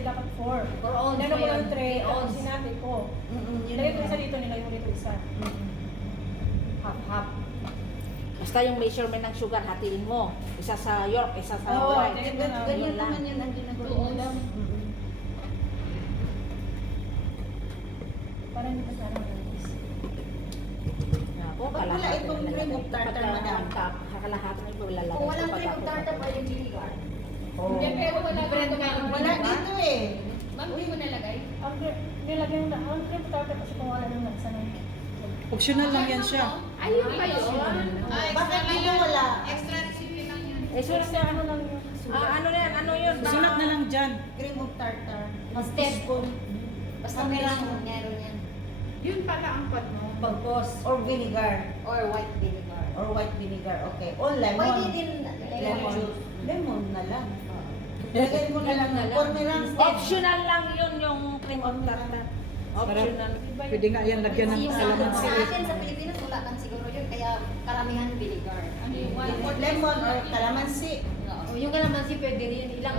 kasi dapat 4. For all Nano ko lang 3, all. tapos sinati ko. Yun Dahil ko lang. isa dito, nilagay ko dito isa. Half. Basta yung measurement ng sugar, hatiin mo. Isa sa York, isa sa white. Ganyan naman yun ang ginagawa nila. Para hindi pa sana malis. Ako, Ba't wala itong cream of tartar, madam? Kalahatan ay lalagay. Kung walang cream of tartar pa yung vinegar. Hindi, pero wala Different ka kind. Wala dito eh. Ma'am, hindi mo nalagay? Nilagay na, ang cream tartar kasi kung wala nang nasa nang. Optional lang yan siya. Ayun pa yun. Bakit dito wala? Extra recipe lang yun. Eh, Pero so, sa ano lang yun. ano yan? Ano yun? Sulat na lang dyan. Cream of tartar. Teaspoon. Basta meron yan. Yun pala ang pot mo. Pagpos. Or vinegar. Or white vinegar. Or white vinegar. Okay. O lemon. Pwede din Lemon juice. Lemon na lang. Lagay mo na lang. Cornerang Optional lang yun yung cream of tartar. Optional. Pwede nga yan lagyan ng kalamansi. Sa atin sa Pilipinas wala kang siguro yun. Kaya karamihan vinegar. Ano yung white? Lemon or calamansi. Yung kalamansi pwede rin. Ilang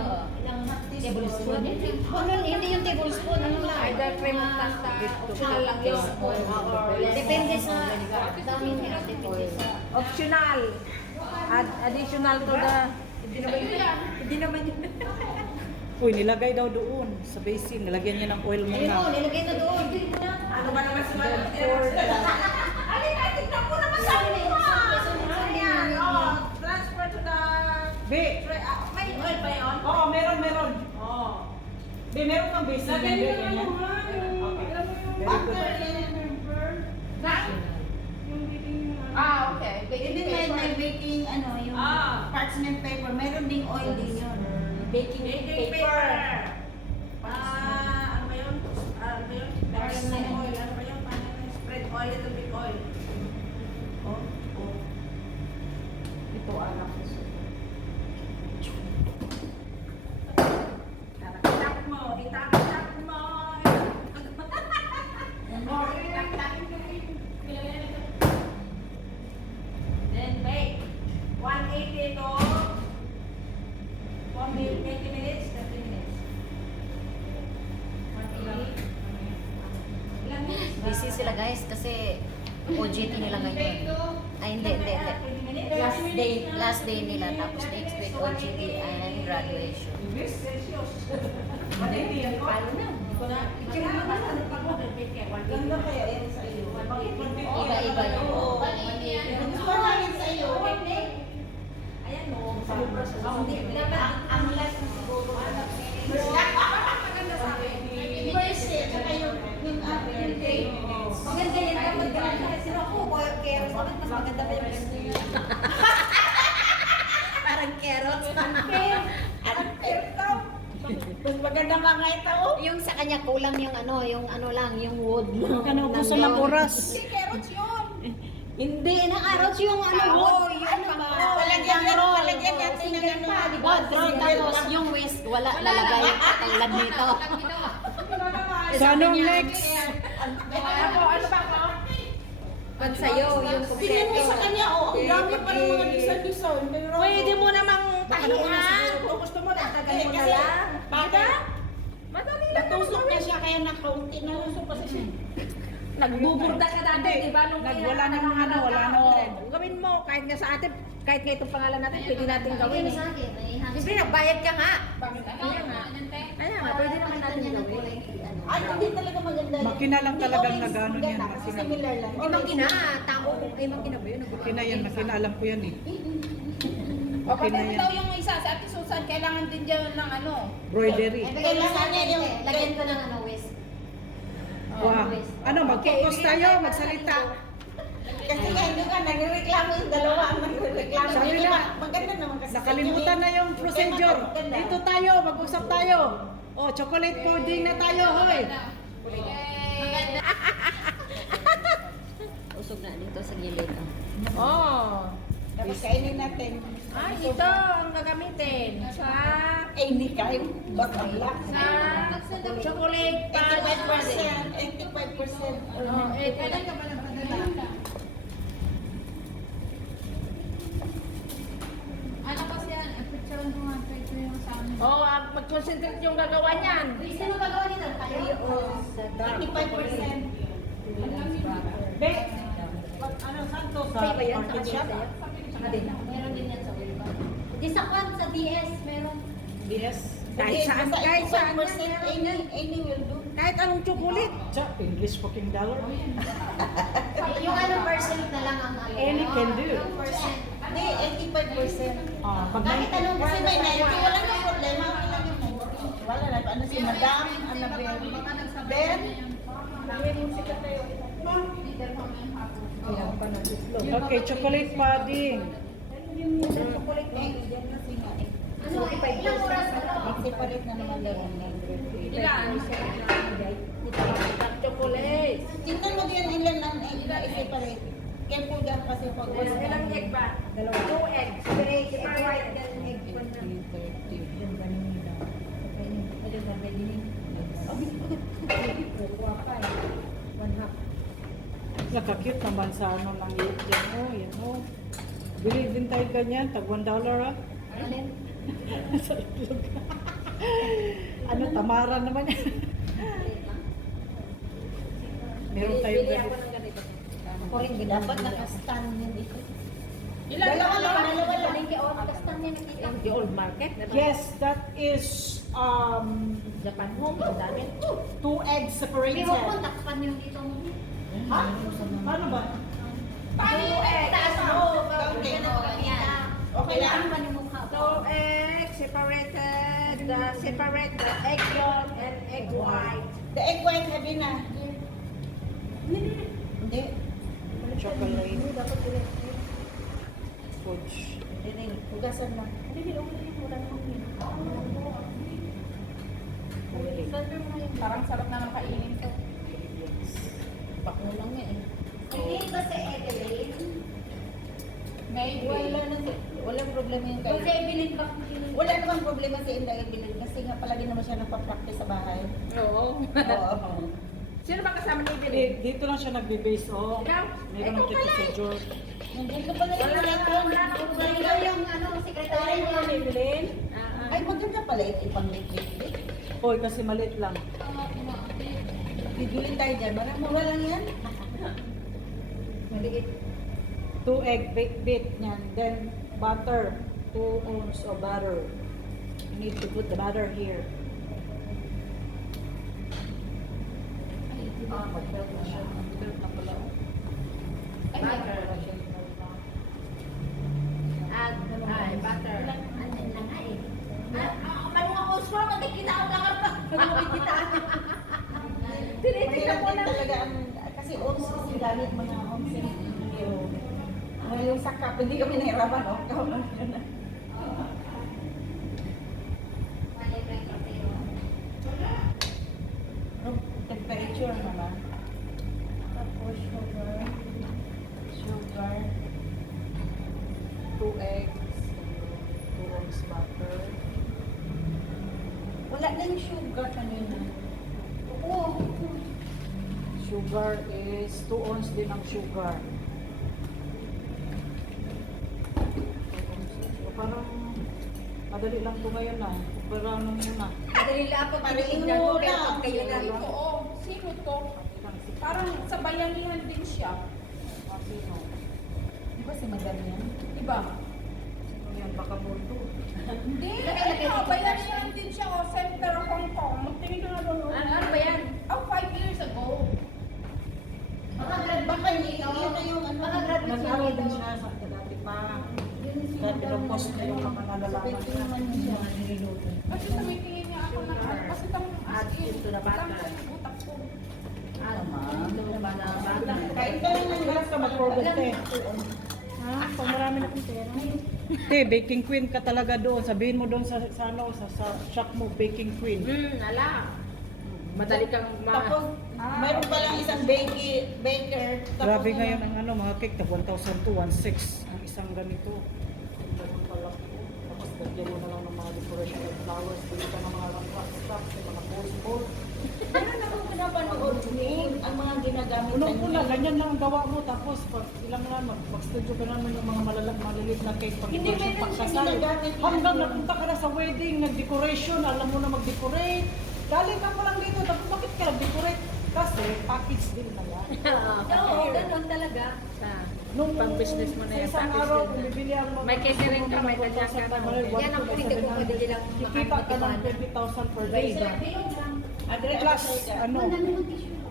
tablespoon? Hindi yung tablespoon. Ano lang? Either cream of tartar. Optional lang yun. Depende sa dami niya. Depende sa... Optional. Additional to the... Hindi naman yun. Uy, nilagay daw doon sa basin. Nilagyan niya ng oil Ayun o, muna. nilagay na doon. Ano ba naman si Mano? Alin, tignan ko naman sa akin. Ayan, transfer to the... Be! May oil ba yun? Oo, meron. Oo. Be, meron kang basin. Lagay Be, nyo ganyan. yung alam mo yung After yung baking yung ano. Ah, okay. Hindi may baking ano yung parchment paper. Meron ding oil din yun. Baking paper. Ano ba yun? Ano ba yun? Parchment oil. Ano ba yun? Spread oil, little bit oil. Ito anak ko. Itak mo, itak mo. Then bake. 180 to 20 minutes, 30 minutes. 180. Ilang minutes ba? Busy sila guys kasi OJT nila ngayon. Ay hindi. 20 minutes? Last day nila tapos next week OJT and graduation. Degrees Celsius. 180 yan. Palo na. Hindi ko na. Picture mo naman. Ano pa ko? Ganda kaya yan sa iyo. Iba-iba yun. Oo. Gusto ko namin sa iyo. Ayan mo. Sa lubra sa Ang last na siguro. Maganda sa akin. First day, tsaka yung after yung day. Maganda yan. Dapat ganun. Sino ako? Carrots. Bakit mas maganda pa yung gusto nyo? Parang carrots. Mas maganda pa nga ito. Yung sa kanya kulang yung ano lang, yung wood. Huwag ka na ubusan ng oras. Carrots yun. Hindi na carrots yung wood. Yung Talagyan natin ng ano. Wood, tapos yung waist, wala nalagay. Katulad nito. So, anong next? Ano ba ako? Pag sa'yo, yung Pili mo sa kanya, ang dami pa ng mga design. Pwede mo namang tahihan. Kung gusto mo, tatagal mo na lang. Diba? Madali lang. Natusok na siya, kaya nakaunti na lusok kasi siya. Nagbuburda ka dati, di ba? Nung Wala nang ano, wala nang trend. Gawin mo, kahit nga sa atin, kahit nga itong pangalan natin, pwede natin gawin. Gawin sa akin. Siyempre, nagbayad ka nga. Kaya nga. Kaya nga, pwede naman natin gawin. Ay, hindi talaga maganda. Makina lang talagang nagano yan. Maganda, Makina. similar lang. Ay, makina. Tao. Ay, makina ba yun? Makina yan. Makina, alam ko yan eh. O, Makina pati yan. daw yung isa sa Ate Susan, kailangan din dyan ng ano. Broidery. Kailangan niya yung lagyan ko ng ano, waist. Wow. Ano, mag-focus tayo, magsalita. Kasi nga, hindi ka, nagreklamo yung dalawa ang nagreklamo. Sabi Hindi na, maganda naman kasi. Nakalimutan na yung procedure. Dito tayo, mag-usap tayo. Oh, chocolate pudding na tayo, hoy. Usog na dito sa gilid. Oh. Tapos kainin natin. Ay, ito ang gagamitin. Sa... Eh, hindi kain. Bakala. Sa... Chocolate. 85%. 85%. Oh, kailan ka ba nagpadala? Ano kasi yan, picture ko nga ito yung sa Oo, mag-concentrate yung gagawa niyan. Sino gagawa nito? Tayo? 85%. Be, ano, saan to? Sa Sa'yo ba yan? Sa market kanila shop? sa'yo? Saka din. Meron din yan sa Wilba. Di sa kwan, sa DS, meron. Yes. Kahit saan, kahit saan. Any will do. Kahit anong chocolate. Sa English fucking dollar. Yung ano percent na lang ang ano. Any can do. Yung percent. Hindi, 85%. Pag Kahit anong Kasi may percent. 90, wala nang problema. Okay lang yung number. Wala na. Ano si Madam, Annabel. Then, Okay, chocolate pudding. chocolate na yun. Diyan kasi nga eh. Ano, ilang oras na lang? Separate na naman daw. Ilan? Chocolate. Tingnan mo din ilan ang i-separate. Careful ka kasi pag Ilang egg ba? 2 eggs. Separate then egg. Nakakute naman sa ano ng yun dyan. Oh, yan oh. Bili din tayo ganyan. Tag $1 ah. Alin? Sa itlog. Ano, tamara naman yan. Meron tayo Bili ako ganito. ng ganito. Ako rin, dapat naka-stand yun dito. Ilan? Dalawa lang. Palengke o, kastan niya nakita. The old market? Yes, that is Japan home. Ang dami. 2 eggs separated. Hindi mo takpan yung dito mo. Ha? Paano ba? Paano yung egg? Taas mo. Okay. Ganun ka yan. Okay lang. Kailangan pa yung mukha mo. 2 eggs separated. Separate the egg yolk and egg white. The egg white, sabi na. Hindi. Chocolate. Fudge. Hindi rin. Hugasan lang. Parang sarap na ng kainin to. Bakno lang nga eh. Hindi ba si Evelyn? Maybe. Walang problema yung Kung si kayo. Evelyn ba? Wala namang problema si Inday Evelyn kasi nga palagi naman siya nagpa-practice sa bahay. Oo. Oo. Sino ba kasama ni Hindi, Billy? dito lang siya nagbe-base. Oh. Ikaw? Meron ng kita sa George. Nandun ka pala yung electron. Ikaw yung ano, sekretary mo. Evelyn? Ay, maganda pala ito ipang-lit-lit. Hoy, kasi maliit lang. Bibili tayo dyan. Marang mura lang yan. Maliit. 2 egg bit niyan. Then butter. 2 ounce of butter. You need to put the butter here. Mag-melt na siya. Mag-melt na pala. Butter. Add, ay, butter. Ano lang nga eh. Ano nga ko, strong, nakikita ko lang pa. Nakikita. Tinitignan Mahirap ko din na. talaga ang, kasi ons kasi gamit mga ons yung sakap, hindi kami nahirapan, no? Ikaw lang yun. Mali ba yung kartero? Temperature naman. Tapos sugar, 2 eggs. 2 ounce butter. wala na yung sugar kanina. Oo. Sugar is 2 ounce din ang sugar. So, parang madali lang ito ngayon na. Pero ano muna. Madali lang ako Pareho tinitignan ko pero lang. pag kayo na. Oo, sino to? Parang sa bayanihan din siya. Sino? Di ba si Madam yan? Diba? Yan, baka multo. Hindi, Ilagay ano, dito. bayanihan din siya. O, center of Hong Kong. Magtingin ka na doon. Ano ba yan? Oh, 5 years ago. Baka graduate Baka ka yun dito. na yung ano. Baka graduate ka Nag-aral din dito. siya sa dati pa. Kaya pinapost niya yung mga nalalaman Pwede niya. naman yun siya niluluto. Kasi tumitingin niya ako na kasi tang Add to the butter. utak ko. Kain ka lang ng Kailan ka mag-order, te? Ha? Pag marami na kong pera. Te, baking queen ka talaga doon. Sabihin mo doon sa shop mo, baking queen. Ala. Madali kang Tapos, mayroon palang isang baker. Tapos Grabe ngayon ang ano, mga cake, tag 1,000 to 1,600 ang isang ganito. Ganun pala po. Tapos lagyan mo na lang ng mga decoration of flowers, pili ka ng mga rock stuff, mga bowl. Meron akong pinapanood ang mga ginagamit Unang-una, ganyan lang ang gawa mo, tapos pag ilang nga, mag-studio ka naman ng mga maliliit na cake pag Hindi, decoration, meron siya pagkasal. ginagamit na Hanggang ano. napunta ka na sa wedding, nag-decoration, alam mo na mag-decorate. Galing ka pa lang dito, tapos bakit ka nag-decorate? Kasi package din na yan. Oo, ganun talaga. Nung pang-business mo na yan, isang araw, kung bibili ang mga... May catering ka, may ganyan ka na. Yan ang hindi ko pwede lang Kikita ka ng 20,000 per day. Plus, ano,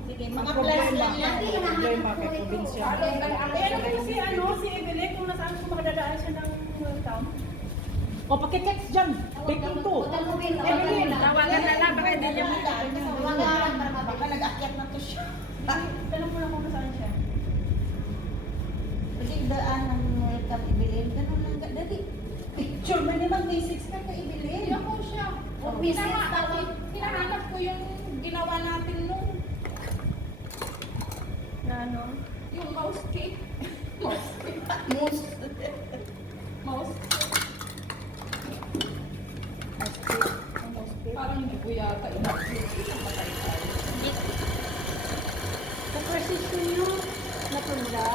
Sige, ang mga plus problema, lang yan. ang problema kay probinsya. Pero kasi ano, si Evelyn, kung nasaan ko makadadaan siya ng welcome. O, pati-text dyan, baking to. Evelyn, Tawagan na lang, baka hindi niya Baka nag-akyat na to siya. Tanong mo lang kung nasaan siya. Kasi daan ng welcome Ibilin. Ganun lang. Dati, picture mo naman, may 6 ka ka Ibilin. Ako siya. Hinahanap ko yung ginawa natin nung Na ano? yung mouse cake. Moose. Mouse. Parang hindi ko yata Sa persistent nyo, napunda.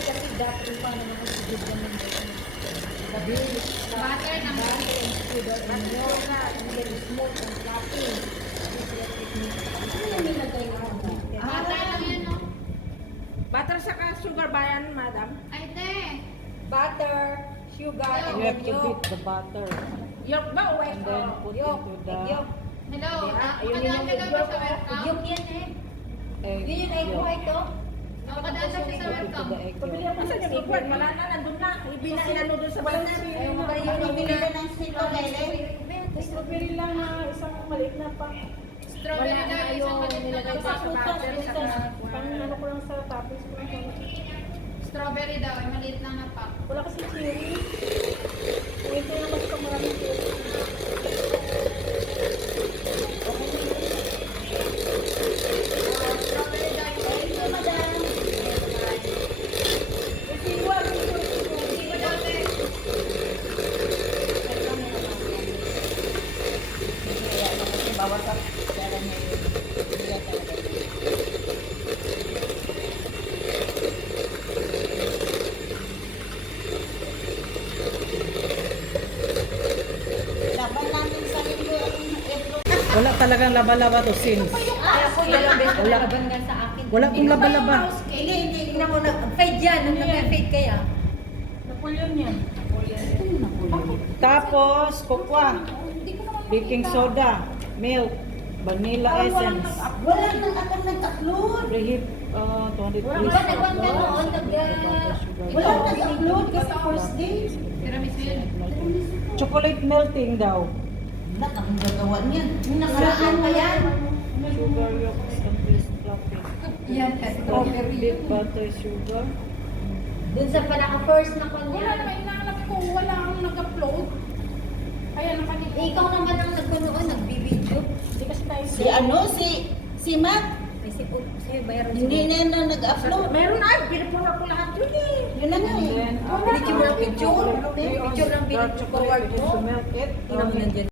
Kasi dati pa naman ang sigid naman dito. Gabi, Butter ng butter and sugar and milk, and then smoke and flapping. Ano yung nilagay ko? Butter lang yan, no? Butter saka sugar ba yan, madam? Ay, te! Butter, sugar, and you then have to beat yolk. the butter. Yolk ba o And then put Yolk, into the egg yolk. Hello, Ayun yung egg yolk. Egg yolk yan eh. egg Yun yung egg yolk. white, oh. Nakadaan siya sa Put into welcome. the egg Pabili yolk. ako ng Asan yung sticker. wala na, nandun na. Inano doon sa balat. Ayun mo ba yun Yung yung binili ng sito, Strawberry lang na isang maliit na pa. Strawberry daw, isang maliit na Tapos sa sa butas, butter, minsan, saka pang ano ko lang sa toppings ko lang. strawberry daw, maliit lang na pack. Wala kasi cherry. Ito yung mas maraming cherry. Strawberry daw, Thank you, madam. Isiwa, hindi mo daw, te. Bawas sa pera niya yun. Hindi talaga. Laban natin sa linggo ang April. Wala talagang laba-laba to since. Kaya po dalawang beses Wala. nalaban nga sa akin. Wala tong laba-laba. Hindi, hindi. Tingnan mo na. Fade yan. Nung nag-fade kaya. Napoleon yan. Tapos, kokwa, baking soda, milk, vanilla essence, Wala nang akong nag-upload. preheat 200 Wala degrees. ba nagwan ka noon? Wala nag-upload kasi first day. Tiramisu yun. Chocolate melting daw. Nak, ang gagawa niyan. Yung nakaraan pa yan. Sugar yolks and this fluffy. Yan. Strawberry. Beef butter, sugar. Dun sa pinaka-first na Wala kanya. naman, inaanap ko, wala akong nag-upload. Kaya nakanito. Ikaw naman ang nagkunoon, nagbibideo. Hindi kasi tayo Si ano, si Matt. May sipot sa'yo, bayaran Hindi na na nag-upload. Meron ay, pinapura ko lahat yun eh. Yun na nga And eh. then, Picture lang, picture. we Picture lang dark pinag-forward chocolate mo. to melt it. Tingnan mo nandyan.